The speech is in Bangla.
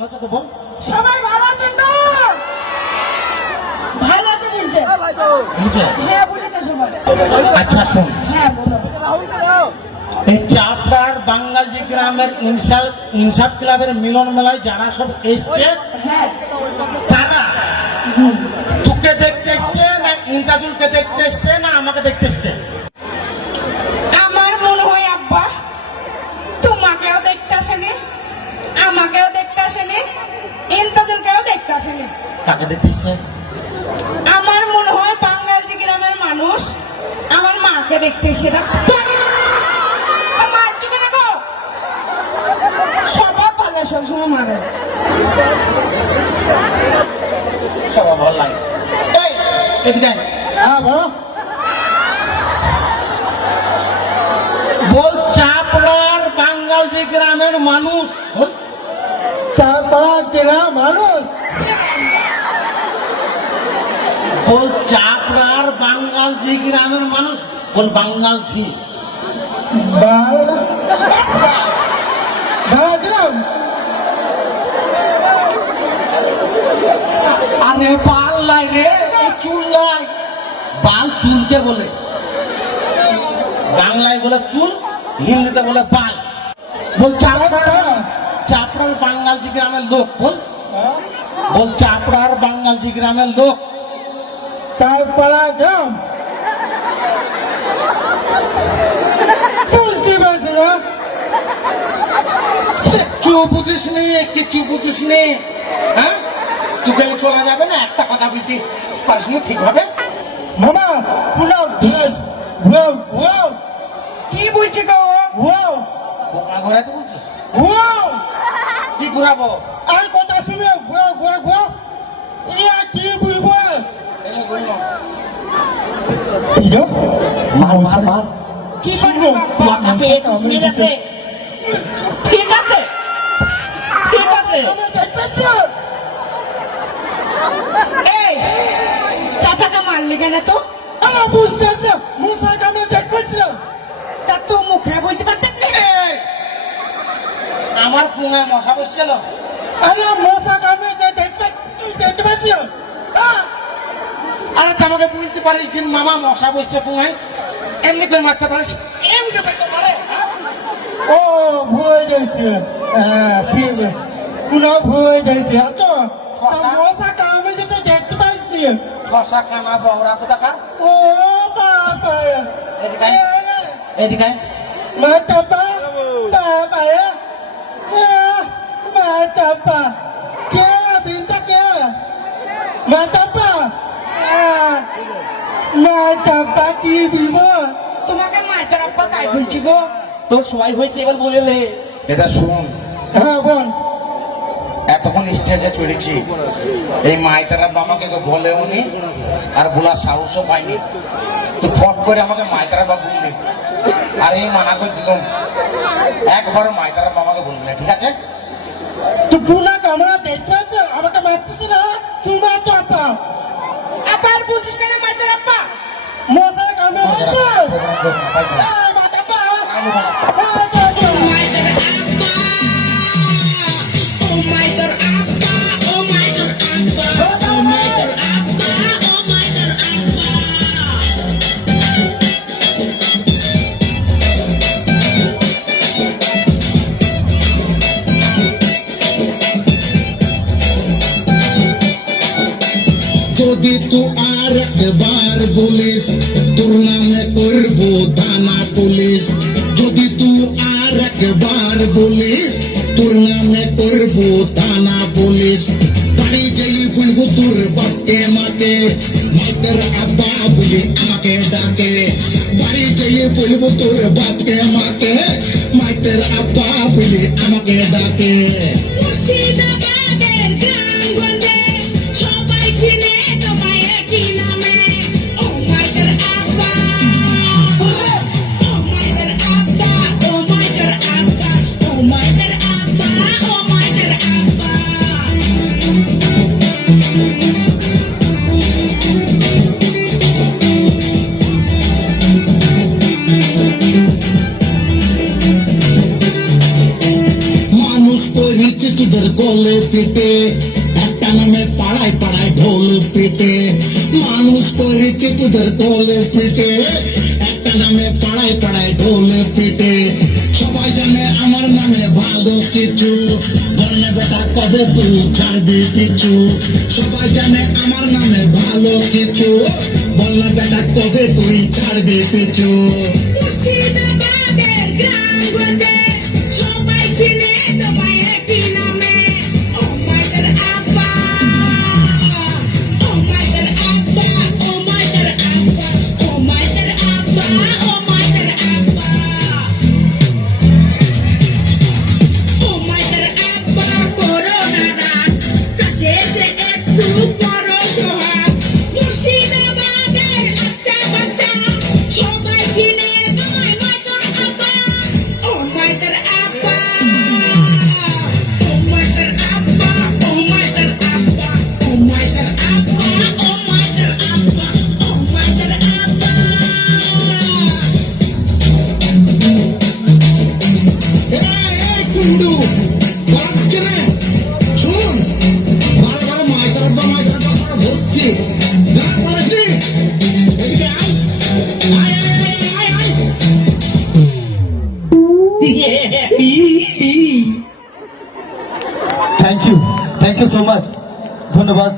ভালো আছে তো বল? সবাই ভালো আছেন তো? ভালো আছে বলছে? বুঝছে? হ্যাঁ বলেছে সবাই। আচ্ছা শোন, হ্যাঁ বলো। এই চাপড়ার বাঙ্গালজি গ্রামের ইনসাফ ক্লাবের মিলন মেলায় যারা সব এসছে হ্যাঁ তারা তোকে দেখতে এসছে না ইন্তাজুলকে দেখতে এসছে না আমাকে দেখতে এসছে? আমার মনে হয় আব্বা তোমাকেও দেখতে আসেনি, আমাকেও দেখতে আসেনি, ইন্তাজুলকেও দেখতে আসেনি। তাকে দেখতে এসছে? আমার মনে হয় বাঙ্গালজি গ্রামের মানুষ আমার মাকে দেখতে এসেছে। মার চুকে নেবো সবাই পালে সবসময় মারে। সবাই ভালো লাগে। এই, এদিকে আয়। হ্যাঁ বলো। বল চাপড়ার বাঙ্গালজি গ্রামের মানুষ বল। চাপড়া গ্রাম মানুষ বল চাপড়ার বাঙ্গালজি গ্রামের মানুষ বল বাঙ্গালজি। গ্রাম আরে বাল লাই রে, চুল লাই। বাল চুলকে বলে, বাংলায় বলে চুল, হিন্দিতে বলে বাল। বল চাপড়ার বাঙ্গালজি গ্রামের লোক বল। বল চাপড়ার বাঙ্গালজি গ্রামের লোক। চাপড়া গ্রাম বুঝতে পারছি না। কিচ্ছু বুঝিস নি, কিচ্ছু বুঝিস নি। হ্যাঁ, তুই গেলে চলা যাবে না, একটা কথা বলতে পারিস নি ঠিক হবে। মামা পুলাও ঘুরাস ঘুরাও ঘুরাও কি বলছে গো? ঘুরাও বোকা ঘোরাতে বলছিস? ঘুরাও কি ঘুরাবো? আর কথা শুনে ঘুরাও ঘুরাও ঘুরাও। ইয়া কি বলবো? এলে বললো মার মার মার। কি করবো আব্বা? পেয়েছিস, ঠিক আছে ঠিক আছে ঠিক আছে। এই চাচাকে মারলি কেন তো? বুঝতেছে মুসা কামে দেখতেছিলাম। তা তো মুখে বলতে পারতেন না। এই, আমার পুঙায় মশা বসছিল। আরে মুসা কামে দেখতে পাচ্ছিলাম। আরে তোমাকে বুঝতে পারিস যে মামা মশা বসছে পুঙায়, এমনি করে মারতে পারিস, এমনি করে মারে। ও ভুলে যাচ্ছে। হ্যাঁ ঠিক আছে পুরো ভুলে যাচ্ছে। এত মশা কামে যেতে দেখতে পাচ্ছি। মশা কানা বহরা কোথাকার। ও বাবা এদিকে আয়, এদিকে আয়। মাতাপা বাবা মাতাপা কে বিনতা কে মাতাপা মাতাপা কি বিমা তোমাকে মায়ের আব্বা তাই বলছি গো। তোর সবাই হয়েছে এবার বলে এটা শুন। হ্যাঁ বোন এতক্ষণ স্টেজে চড়েছি, এই মাইতারা বাবাকে তো বলেও নি আর বলার সাহসও পাইনি। তুই ফট করে আমাকে মাইতারা বাবা বললি, আর এই মানা করে দিলাম একবারও মাইতারা বাবাকে বলবি না, ঠিক আছে? তুই পুনা কামড়া দেখতে পাচ্ছ আমাকে মারছিস না। তোমার তো আপা আবার বলছিস কেন মায়ের আব্বা? মশা কামড়া যদি তু আর একবার বলিস তোর নামে করবো থানা পুলিশ। যদি তু আর একবার বলিস তোর নামে করবো থানা পুলিশ। বাড়ি যেই বলবো তোর বাপকে মাকে মাদের আব্বা বলি আমাকে ডাকে। বাড়ি যেই বলবো তোর বাপকে মাকে মাদের আব্বা বলি আমাকে ডাকে। মুর্শিদাবাদের গ্রামগঞ্জে সবাই চিনে তোমায় একই নামে। ও মাইদের আব্বা, ও মাইদের আব্বা, ও মাইদের আব্বা, ও মাইদের আব্বা, ও মাইদের আব্বা। পিটে একটা নামে পাড়ায় পাড়ায় ঢোল পিটে মানুষ করেছে তোদের কোলে পিটে একটা নামে পাড়ায় পাড়ায় ঢোল পিটে সবাই জানে আমার নামে ভালো কিছু বললে বেটা কবে তুই ছাড়বি পিছু সবাই জানে আমার নামে ভালো কিছু বললে বেটা কবে তুই ছাড়বি পিছু মুর্শিদাবাদের গ্রামগঞ্জে সবাই চিনে তোমায় একই নামে ও মাইদার আব্বা ও মাইদার আব্বা ও মাইদার আব্বা ও মাইদার আব্বা ও মাইদার আব্বা ও মাইদার আব্বা করোনা রাত কাছে এসে একটু বড় সোহাগ মুর্শিদাবাদের আচ্ছা বাচ্চা সবাই চিনে তোমায় মাইদার আব্বা ও মাইদার আব্বা ও মাইদার আব্বা ও মাইদার আব্বা ও মাইদার আব্বা ও মাইদার আব্বা ও মাইদার আব্বা এই কুন্ডু বাস কেনে শুন বারবার মাইতার আব্বা করে ভর্তি যা বলেছি এদিকে আয় আয় আয় আয় থ্যাংক ইউ সো মাচ ধন্যবাদ